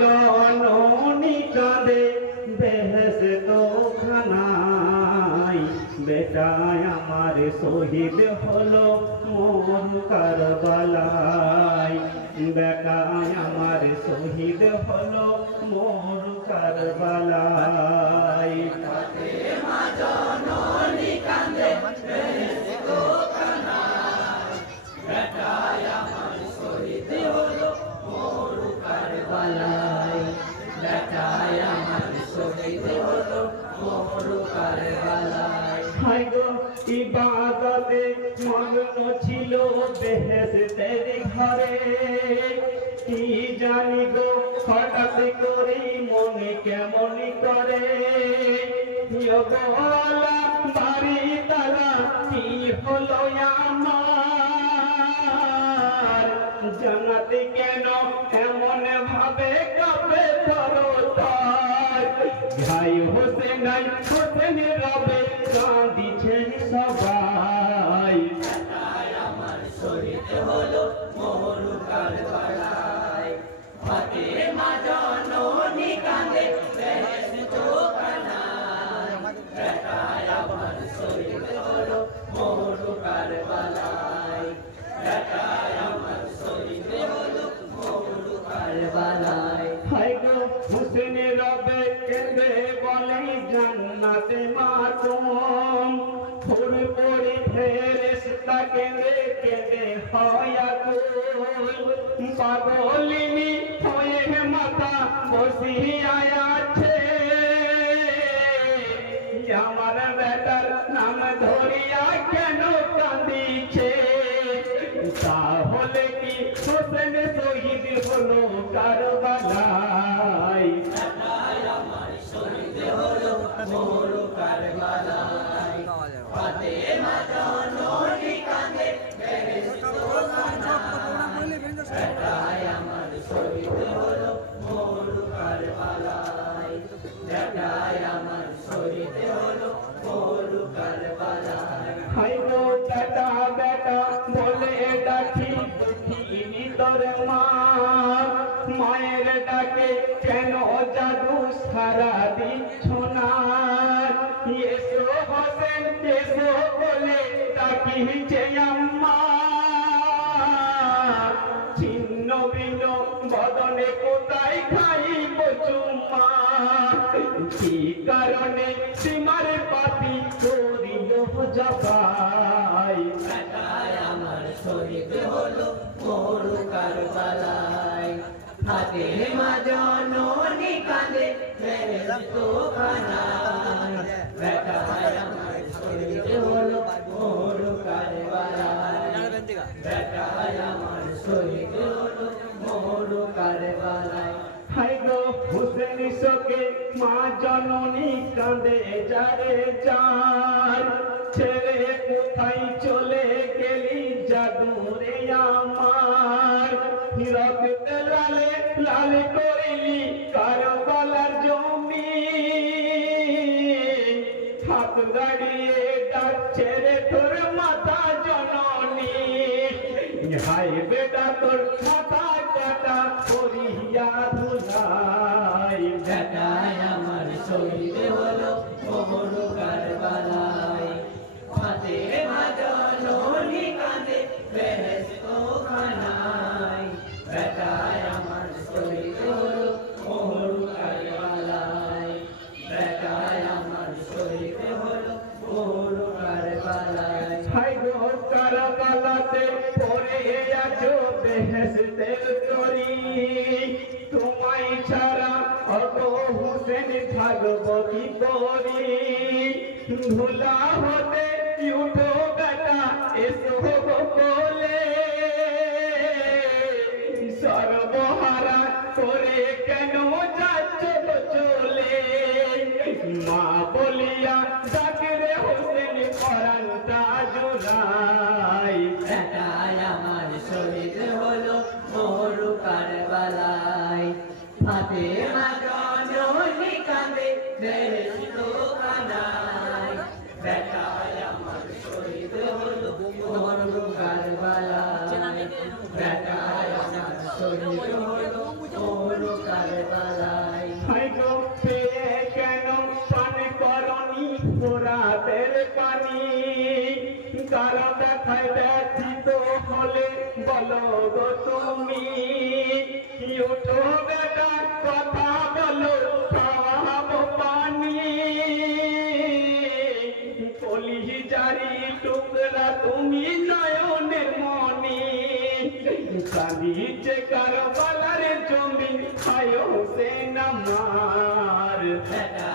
জননী কাঁদে বেহেশত খানায়, বেটায় আমার শহীদ হলো মোর কারবালায়, বেটায় আমার শহীদ হলো মোর কারবালায়। ফাতেমা জননী কাঁদে বেহেশত খানায়, বেটায় আমার শহীদ হলো মোর কারবালায়, বেটায় আমার শহীদ হলো মোর কারবালায়। হায় গো ইবাদতে মগ্ন ছিল বেহেশতের ঘরে, কি জানি গো হঠাৎ করে মনে কেমন করে, বাড়ি তারা কি হলো আমার, জানাতে কেন এমন ভাবে কাঁপে তরতার, ভাই হোসেন হোসেন রবে কাঁদিছেন সবাই। বেটায় আমার শহীদ হলো মোর কারবালায়, ফাতেমা জননী কাঁদে বেহেশত খানায়, বেটায় আমার শহীদ হলো মোর কারবালায়, বেটায় আমার শহীদ হলো মোর কারবালায়। হায় গো হোসেন রবে কেঁদে বলে জান্নাতে মাতুম, ফুল পড়ি ফেরেশতা কেঁদে কেঁদে হয় আকুল, পাগলিনী হয়ে মাথা বসিয়া আছে, আমার বেটার নাম ধরিয়া কেন কাঁদিছে, তাহলে কি হোসেন শহীদ হলো কারবালায়। বেটায় আমার শহীদ হলো মোর কারবালায়, ফাতেমা জননী কাঁদে বেহেশত খানায়, বেটায় আমার শহীদ হলো মোর কারবালায়, বেটায় আমার শহীদ হলো মোর কারবালায়। হায় গো বেটা বেটা বলে ডাকি দুঃখিনী তোর মা, মায়ের ডাকে কেন জাদু সারা দিচ্ছ না, এসো হোসেন এসো বলে ডাকিছে আম্মা, ছিন্ন ভিন্ন বদনে কোথায় খাইব চুম্মা, কি কারণে সীমার পাপি করিল জবাই। বেটায় আমার শহীদ হলো মোর কারবালায়, ফাতেমা জননী কাঁদে বেহেশত খানায়, বেটায় আমার শহীদ হলো মোর কারবালায়, বেটায় আমার শহীদ হলো মোর কারবালায়। হায় গো হোসেন শোকে মা জননী কাঁদে যারে যার, ছেড়ে কোথায় চলে গেলি জাদুরে আমার, রক্তে লালে লাল করিলি কারবালার জমি, হাত দাঁড়িয়ে ডাকছে রে তোর মাতা জননী, হায় বেটা তোর মাথা কাটা করিয়া ধুলাই। বেটায় আমার শহীদ হলো মোর কারবালায়, ফাতেমা জননী কাঁদে বেহেশত খানায়, বেটায় আমার শহীদ হলো মোর কারবালায়, বেটায় আমার শহীদ হলো মোর কারবালায়। হায় গো কারবালাতে পড়ে আছো বেহেশতের তরি, তোমায় ছাড়া অত হোসেন থাকব কি করি, ধুলা হতে উঠো বেটা এসো কোলে, সর্বহারা করে কেন যাচ্ছ চলে, মা বলিয়া ডাকরে হোসেন পরানটা জুলাই। বেটায় আমার শহীদ হলো মোর কারবালায়, ফাতেমা জননী কাঁদে বেহেশত খানায়, বেটায় আমার শহীদ হলো মোর কারবালায়, বেটায় আমার শহীদ হলো মোর হলে বলো গো তুমি উঠো বেটা কথা বলো খাওয়াবো পানি কলি জারি টুকরা তুমি নয়নের মনি কাঁদিছে কারবালার জমি খায় হোসেন আমার বেটা